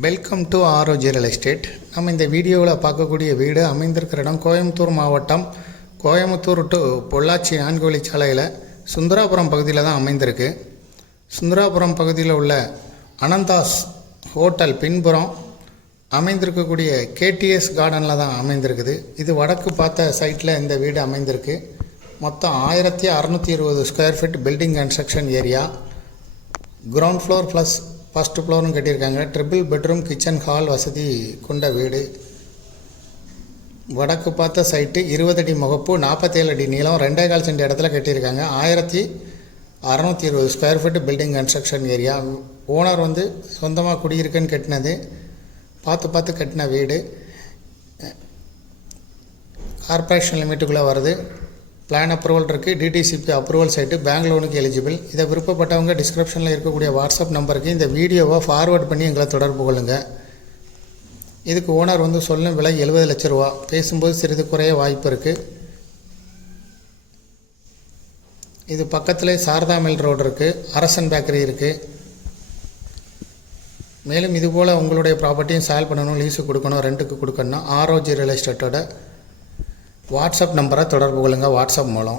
Welcome to ஆரோஜி real estate. நம்ம இந்த வீடியோவில் பார்க்கக்கூடிய வீடு அமைந்திருக்கிற இடம் கோயம்புத்தூர் மாவட்டம், கோயம்புத்தூர் டு பொள்ளாச்சி 4 வழிச்சாலையில் சுந்தராபுரம் பகுதியில் தான் அமைந்திருக்கு. சுந்தராபுரம் பகுதியில் உள்ள அனந்தாஸ் ஹோட்டல் பின்புறம் அமைந்திருக்கக்கூடிய கேடிஎஸ் கார்டனில் தான் அமைந்திருக்குது. இது வடக்கு பார்த்த சைட்டில் இந்த வீடு அமைந்திருக்கு. மொத்தம் 1620 square feet building construction area. Ground floor plus first ஃப்ளோரும் கட்டியிருக்காங்க. ட்ரிபிள் பெட்ரூம் கிச்சன் ஹால் வசதி கொண்ட வீடு. வடக்கு பார்த்த சைட்டு 20 அடி முகப்பு, 47 அடி நீளம், 2.25 சென்ட் இடத்துல கட்டியிருக்காங்க. 1620 square feet building construction area. Owner சொந்தமாக குடியிருக்குன்னு கட்டினது, பார்த்து கட்டின வீடு. கார்பரேஷன் லிமிட்டுக்குள்ளே வருது. பிளான் அப்ரூவல் இருக்குது. DTCP approval site. பேங்க் லோனுக்கு எலிஜிபிள். இதை விருப்பப்பட்டவங்க டிஸ்கிரிப்ஷனில் இருக்கக்கூடிய வாட்ஸ்அப் நம்பருக்கு இந்த வீடியோவை ஃபார்வேர்ட் பண்ணி எங்களை தொடர்பு கொள்ளுங்கள். இதுக்கு ஓனர் சொல்லும் விலை 70 லட்ச ரூபா. பேசும்போது சிறிது குறைய வாய்ப்பு இருக்குது. இது பக்கத்திலே சாரதா மில் ரோடு இருக்குது, அரசன் பேக்கரி இருக்குது. மேலும் இதுபோல் உங்களுடைய ப்ராப்பர்ட்டியும் சேல் பண்ணணும், லீஸு கொடுக்கணும், ரெண்ட்டுக்கு கொடுக்கணும், ஆரோஜி ரியல் எஸ்டேட்டோட வாட்ஸ்அப் நம்பரை தொடர்பு கொள்ளுங்கள் வாட்ஸ்அப் மூலம்.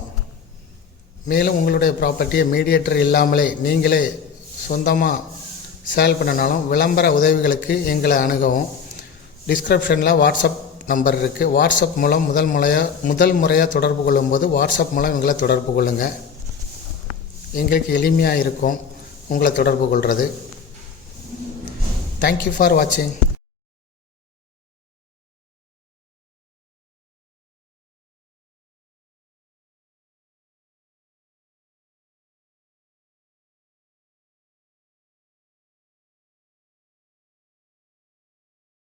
மேலும் உங்களுடைய ப்ராப்பர்ட்டியை மீடியேட்டர் இல்லாமலே நீங்களே சொந்தமாக சேல் பண்ணனாலும் விளம்பர உதவிகளுக்கு எங்களை அணுகவும். டிஸ்கிரிப்ஷனில் வாட்ஸ்அப் நம்பர் இருக்குது. வாட்ஸ்அப் மூலம் முதல் முறையாக தொடர்பு கொள்ளும்போது வாட்ஸ்அப் மூலம் எங்களை தொடர்பு கொள்ளுங்கள். எங்களுக்கு எளிமையாக இருக்கும் உங்களை தொடர்பு கொள்வது. தேங்க்யூ ஃபார் வாட்சிங்.